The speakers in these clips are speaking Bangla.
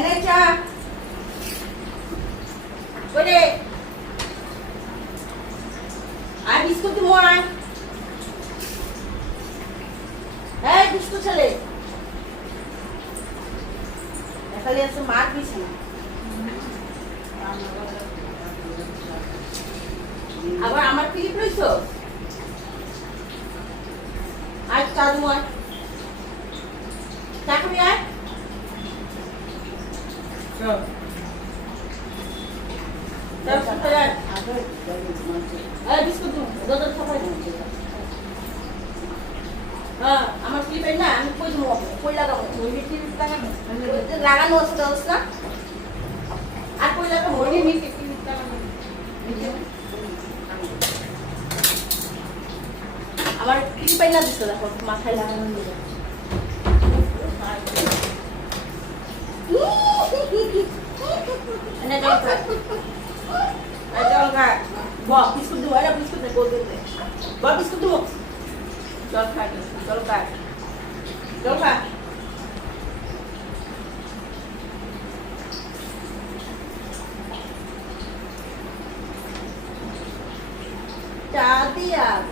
Electra. Quyết đi. আমার কি পাই না আমি কই কই লাগাবো লাগানো আছে না আর কই লাগাবো ওই মিটি আমার কি পাই না দিচ্ছে দেখো মাথায় লাগানো নিয়ে Bom, biscoito, olha biscoito, né? Gordo, né? Bom, biscoito. Joga, joga. Joga. Tá, Tiago.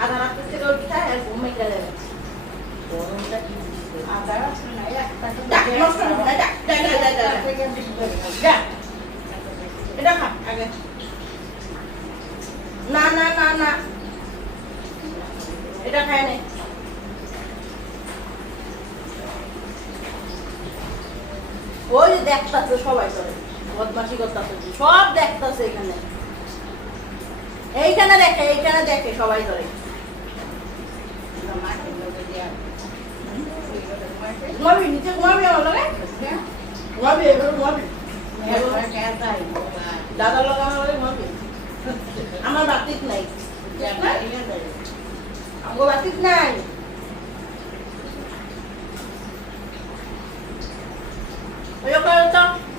আধা রাত্রে থেকে উঠে আর ঘুমে গেলে গরমটা কি আধা রাত্রে না একটা এটা খা আগে। না না না না। এটা খায় নাই। ওই দেখতাছে সবাই করে বদমাসি করতেছে। সব দেখতাছে এখানে। এইখানে দেখে এইখানে দেখে সবাই করে ঘুমাবি নিচে ঘুমাবি আমার লগে? ঘুমাবি এবার ঘুমাবি। দাদা লগে আমার লগে ঘুমাবি। আমার বাতিক নাই। আমার বাতিক নাই।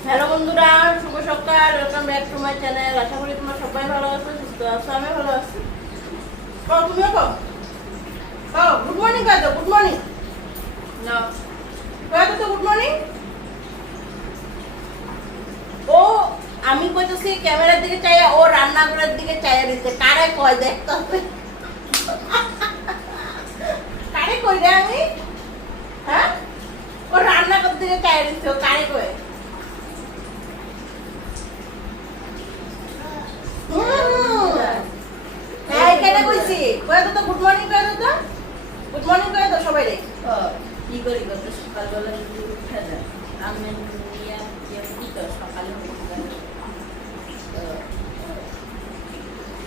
হ্যালো বন্ধুরা। শুভ সকাল। Welcome back to my channel আশা করি তোমরা সবাই ভালো আছো সুস্থ আছো আমি ভালো আছি। কও তুমিও কও? কও গুড মর্নিং কাজ গুড মর্নিং না। তো গুড মর্নিং ও আমি কইতেছি ক্যামেরার দিকে চাইয়া ও রান্নাঘরের দিকে চাইয়া দিতে কারে কয় দেখতে হবে কারে কই রে আমি? হ্যাঁ? ও রান্নাঘর দিকে চাইয়া দিচ্ছে ও কারে কয়? হ্যাঁ। কয় তো? কয় তো? সবাই রে কি করি সকালবেলা উঠে যায় আমি নিয়ে যেমনি তো সকালে উঠে যায় তুলে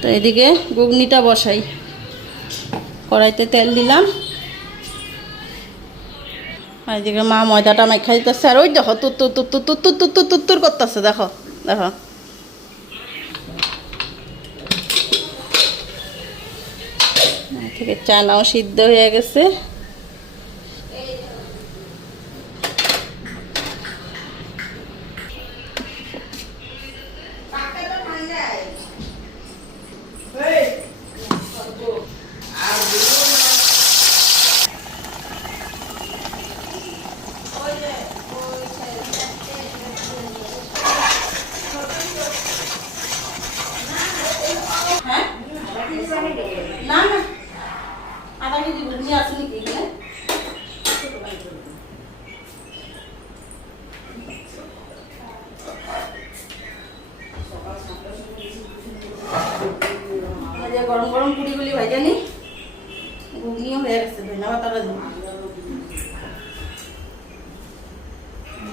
তো এদিকে ঘুগনিটা বসাই। কড়াইতে তেল দিলাম। আর এদিকে মা ময়দাটা মাইখা দিতেছে। আর ওই দেখো তুত্তুর তুত্তুর তুত্তুর তুত্তুর তুত্তুর করতেছে, দেখো দেখো। থেকে চানাও সিদ্ধ হয়ে গেছে। গরম গরম পুরিগুলি ভাই জানি ঘুগনিও হয়ে গেছে ধন্যবাদ তারা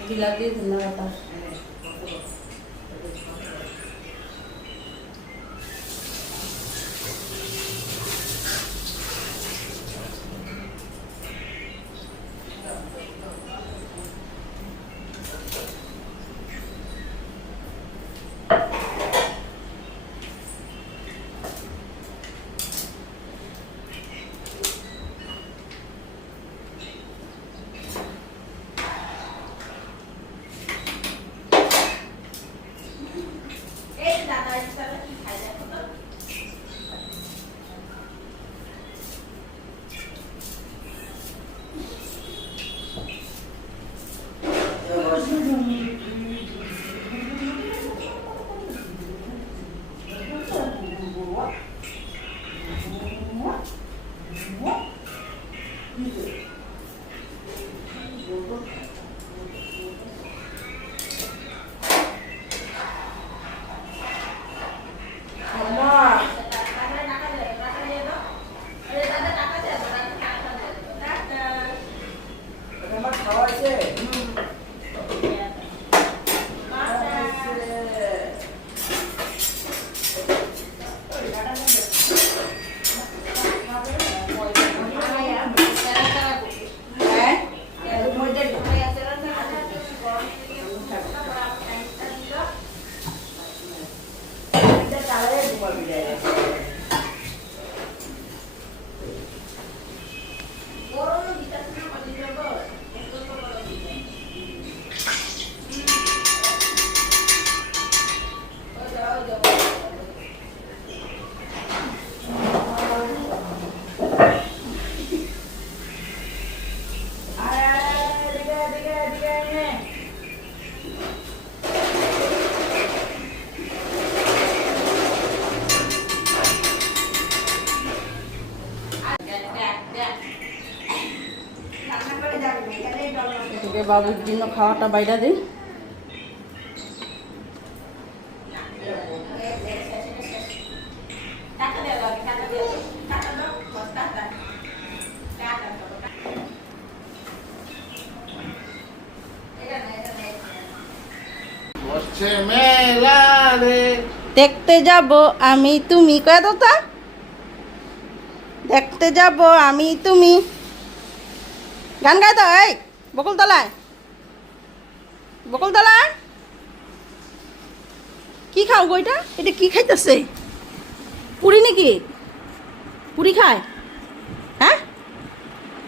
বিলাতি ধন্যবাদ। বাবুর জন্য খাওয়াটা বাইরে দিই। দেখতে যাব আমি তুমি। কয় দেখতে যাব আমি তুমি। গান গাই তো এই বকুলতলায়। বকুলতলায় কি খাও গো এটা? এটা কি খাইতেছে? পুরি নাকি? পুরি খায়? হ্যাঁ?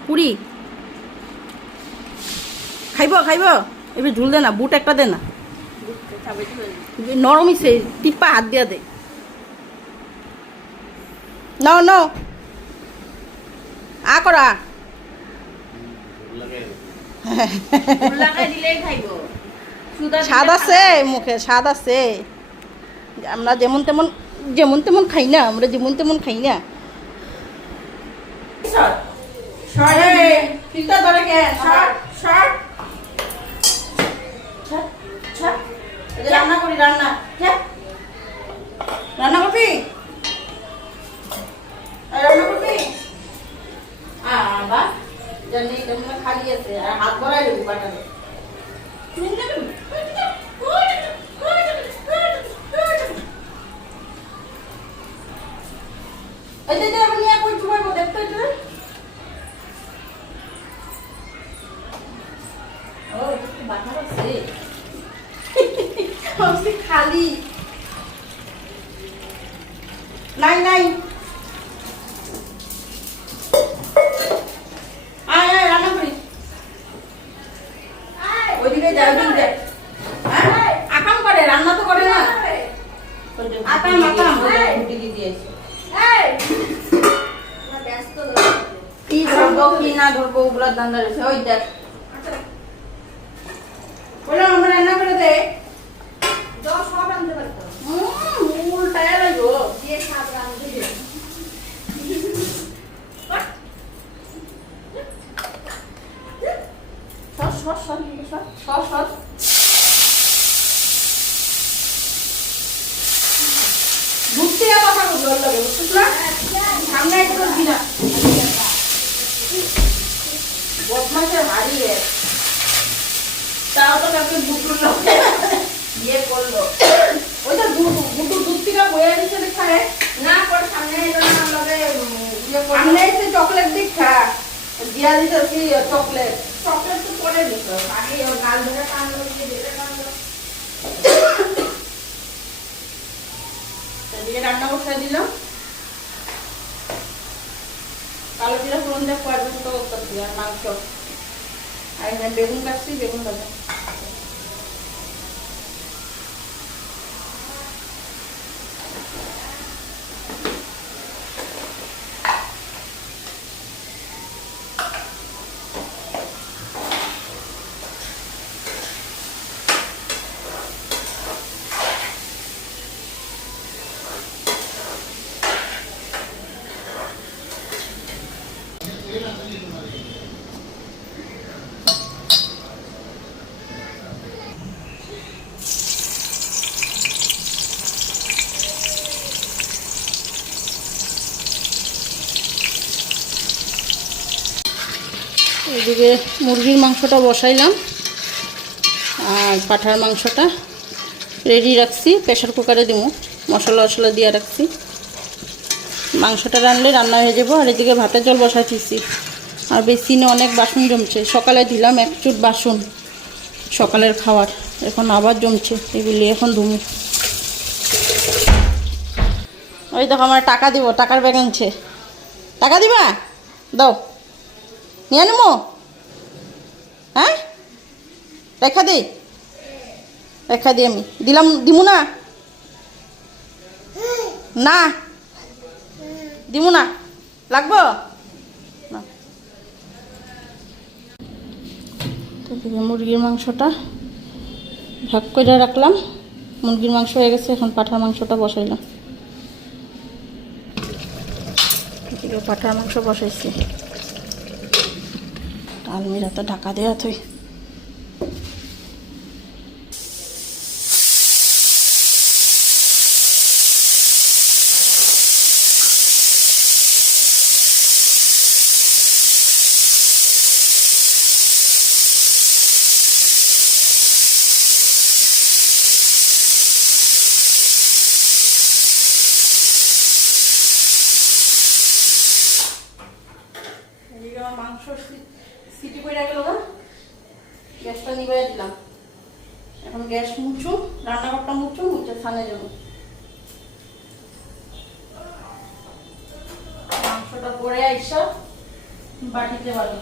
পুরি? খাইব খাইব। এবার ঝুল দে না বুট একটা দে না। নরমই সে টিপ্পা হাত দিয়া দে। নাও নাও। আ করা। দিলেই খাইব। স্বাদ আছে মুখে স্বাদ আছে। আমরা যেমন তেমন যেমন তেমন খাই না আমরা যেমন তেমন খাই না। রান্না করি রান্না। রান্না করবি? রান্না করবি? আবার জানি খালি আছে। আর হাত ভরাই দেবো বাটারে। খালি নাই নাই আয় আয় রান্না করি ওইদিকে যাই ওইদিকে যাই হ্যাঁ আকাম করে রান্না তো করে না আকাম আকাম রুটি দিয়ে দিয়েছে ব্যস্ত কি ধরবো কি না ধরবো ওগুলোর দান্দা রয়েছে ওই দেখ বললাম আমরা রান্না করে দে দশ সব আনতে পারতো হুম উল্টায় লাগবো দিয়ে সাত রান্ধতে সস সস সস সস ঘুরতে যাওয়া কথা বলব ওর লগে বুঝছিস না সামনে একটু করবি না বদমাসের হাড়ি রে। তাও তো কাউকে বুটুর লগে ইয়ে করল। ওই তো বুটুর দুধ থেকে বয়ে দিচ্ছে দেখা না পরে সামনে। সামনে এসে চকলেট দীক্ষা দিয়া দিতে কি চকলেট চকলেট তো পরে দিত। আগে ওর গাল ধরে কানলো দিয়ে দিয়ে রান্না বসা দিলাম কালো জিরা ফোড়ন দিয়ে কয়েকজন তো করতেছি আর মাংস। আর এখানে বেগুন কাটছি, বেগুন ভাজা। এদিকে মুরগির মাংসটা বসাইলাম। আর পাঠার মাংসটা রেডি রাখছি প্রেশার কুকারে দিব মশলা মশলা দিয়ে রাখছি। মাংসটা রানলে রান্না হয়ে যাব, আর এদিকে ভাতের জল বসাইতেছি। আর বেসিনে অনেক বাসন জমছে। সকালে দিলাম এক চুট বাসন, সকালের খাবার। এখন আবার জমছে, এগুলি এখন ধুমু। ওই দেখো আমার টাকা দিব, টাকার ব্যাগ আনছে। টাকা দিবা? দাও। নিয়ে নেব হ্যাঁ? রেখা দে। রেখা দিই আমি। দিলাম, দিমু না? না। দিমু না। লাগবো? না। মুরগির মাংসটা। ভাগ করে রাখলাম। মুরগির মাংস হয়ে গেছে, এখন পাঠার মাংসটা বসাইলাম। পাঠার মাংস বসাইছি। আলমিরাতে ঢাকা দেওয়া এদিকে মাংস সিটি পড়ে গেল না? গ্যাসটা নিবাই দিলাম। এখন গ্যাস মুছু, রান্নাঘরটা মুছু, মুছে থানে যাব। মাংসটা পরে আইসা, বাটিতে পারি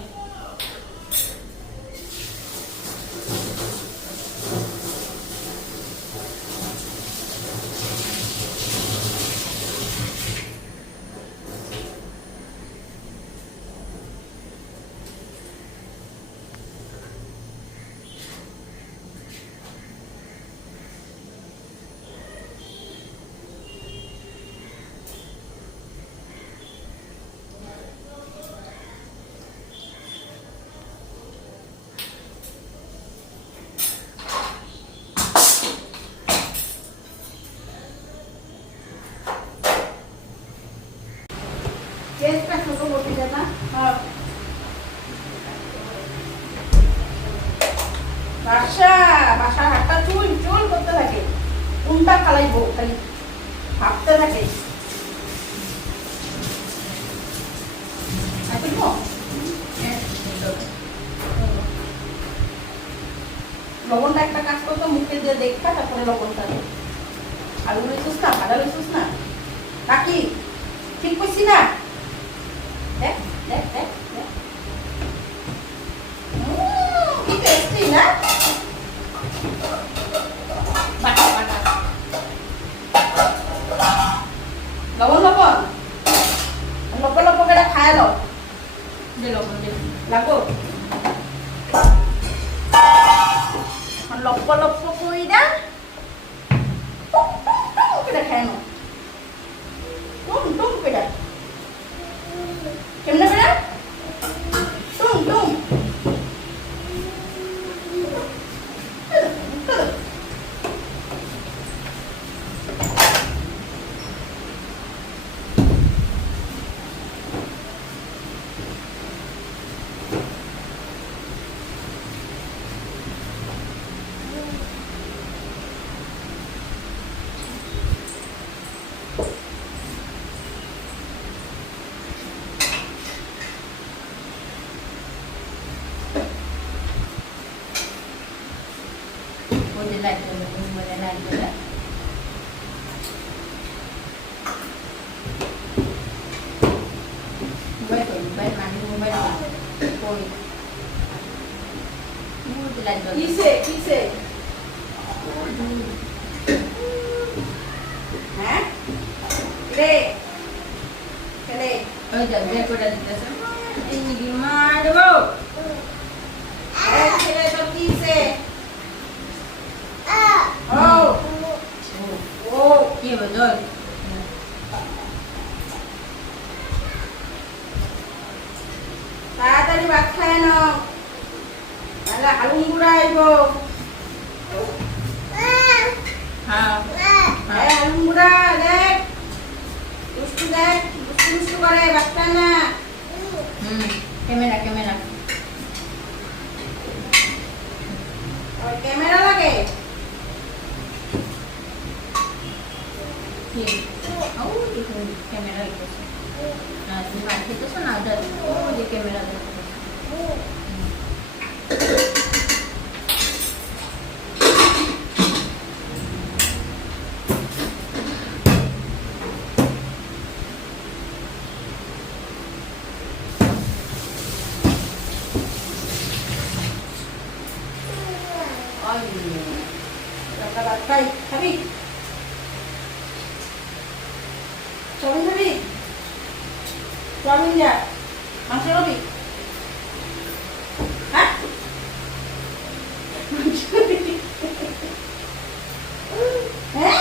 লবণটা একটা কাজ করতো, মুখে দিয়ে দেখবা, তারপরে লবণটা দেবে। আলু লইছিস না ভাজা লইছিস না। নাকি ঠিক করছি না? เราก็เราก like fikir oh dia kena kamera itu oh. nah sebab kita senada oh dia kamera itu oh. দিয়া মাংস রবি হ্যাঁ? হ্যাঁ?